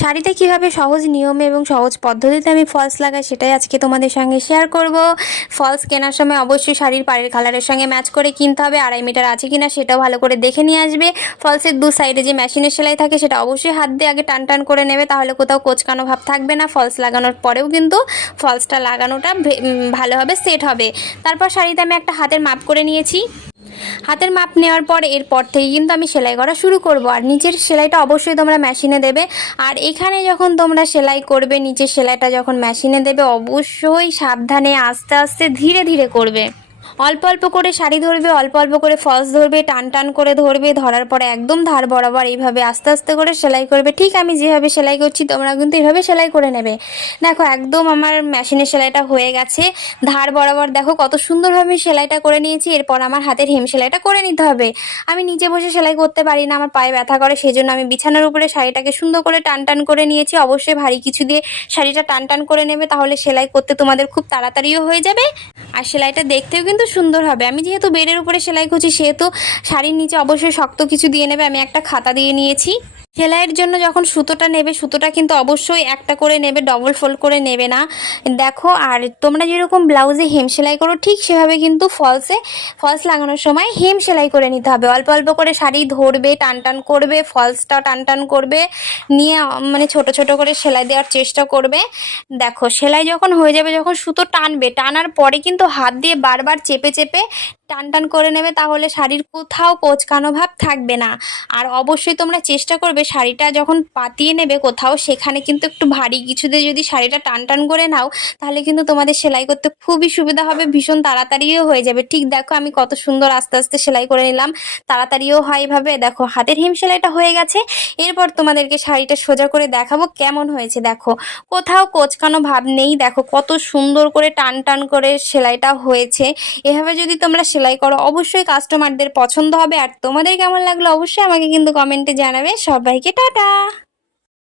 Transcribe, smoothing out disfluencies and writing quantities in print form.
শাড়িতে কিভাবে সহজ নিয়মে এবং সহজ পদ্ধতিতে আমি ফলস লাগাই সেটাই আজকে তোমাদের সঙ্গে শেয়ার করব। ফলস কেনার সময় অবশ্যই শাড়ির পাড়ের কালারের সঙ্গে ম্যাচ করে কিনতে হবে। 2.5 মিটার আছে কিনা সেটাও ভালো করে দেখে নিয়ে আসবে। ফলসের দু সাইডে যে মেশিনের সেলাই থাকে সেটা অবশ্যই হাত দিয়ে আগে টান টান করে নেবে, তাহলে কোথাও কোচকানো ভাব থাকবে না। ফলস লাগানোর পরেও কিন্তু ফলসটা লাগানোটা ভালোভাবে সেট হবে। তারপর শাড়িতে আমি একটা হাতের মাপ করে নিয়েছি। হাতের মাপ নেওয়ার পর এরপর থেকে কিন্তু আমি সেলাই করা শুরু করব। আর নিচের সেলাইটা অবশ্যই তোমরা মেশিনে দেবে। আর এখানে যখন তোমরা সেলাই করবে, নিচের সেলাইটা যখন মেশিনে দেবে অবশ্যই সাবধানে আস্তে আস্তে ধীরে ধীরে করবে। অল্প অল্প করে শাড়ি ধরবে, অল্প অল্প করে ফলস ধরবে, টান টান করে ধরবে। ধরার পরে একদম ধার বরাবর এইভাবে আস্তে আস্তে করে সেলাই করবে। ঠিক আমি যেভাবে সেলাই করছি তোমরা কিন্তু এইভাবে সেলাই করে নেবে। দেখো একদম আমার মেশিনের সেলাইটা হয়ে গেছে। ধার বরাবর দেখো কত সুন্দরভাবে সেলাইটা করে নিয়েছি। এরপর আমার হাতের হেম সেলাইটা করে নিতে হবে। আমি নিচে বসে সেলাই করতে পারি না, আমার পায়ে ব্যথা করে, সেই জন্য আমি বিছানার উপরে শাড়িটাকে সুন্দর করে টান টান করে নিয়েছি। অবশ্যই ভারী কিছু দিয়ে শাড়িটা টান টান করে নেবে, তাহলে সেলাই করতে তোমাদের খুব তাড়াতাড়িও হয়ে যাবে আর সেলাইটা দেখতেও কিন্তু সুন্দর হবে। আমি যেহেতু বেডের উপরে সেলাই করছি সেহেতু শাড়ির নিচে অবশ্যই শক্ত কিছু দিয়ে নেবে। আমি একটা খাতা দিয়ে নিয়েছি। সেলাইয়ের জন্য যখন সুতোটা নেবে সুতোটা কিন্তু অবশ্যই একটা করে নেবে, ডবল ফোল্ড করে নেবে না। দেখো আর তোমরা যেরকম ব্লাউজে হেম সেলাই করো ঠিক সেভাবে কিন্তু ফলস লাগানোর সময় হেম সেলাই করে নিতে হবে। অল্প অল্প করে শাড়ি ধরবে, টান টান করবে, ফলসটা টান টান করবে, নিয়ে মানে ছোট ছোট করে সেলাই দেওয়ার চেষ্টা করবে। দেখো সেলাই যখন হয়ে যাবে, যখন সুতো টানবে, টানার পরে কিন্তু হাত দিয়ে বারবার চেপে চেপে টান টান করে নেবে, তাহলে শাড়ির কোথাও কোঁচকানো ভাব থাকবে না। আর অবশ্যই তোমরা চেষ্টা করবে শাড়িটা যখন পাতিয়ে নেবে কোথাও, সেখানে কিন্তু একটু ভারী কিছু দিয়ে যদি শাড়িটা টান টান করে নাও তাহলে কিন্তু তোমাদের সেলাই করতে খুবই সুবিধা হবে, ভীষণ তাড়াতাড়িও হয়ে যাবে। ঠিক দেখো আমি কত সুন্দর আস্তে আস্তে সেলাই করে নিলাম, তাড়াতাড়িও হয় এভাবে। দেখো হাতের হিম সেলাইটা হয়ে গেছে। এরপর তোমাদেরকে শাড়িটা সোজা করে দেখাবো কেমন হয়েছে। দেখো কোথাও কোঁচকানো ভাব নেই, দেখো কত সুন্দর করে টান টান করে সেলাইটা হয়েছে। এভাবে যদি তোমরা সেলাই করো অবশ্যই কাস্টমারদের পছন্দ হবে। আর তোমাদের কেমন লাগলো অবশ্যই আমাকে কিন্তু কমেন্টে জানাবে। সবাইকে টাটা।